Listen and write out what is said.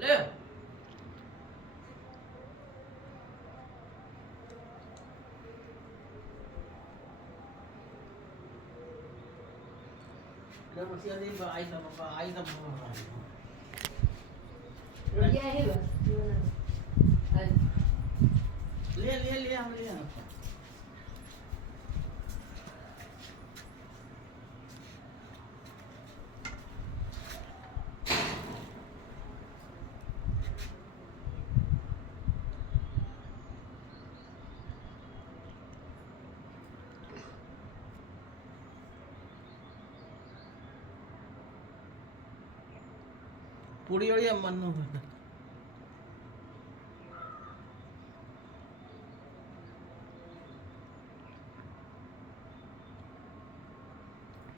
ले ले बसिया दे आई सब रोटियां है बस ले हम ले पूरी वाली मन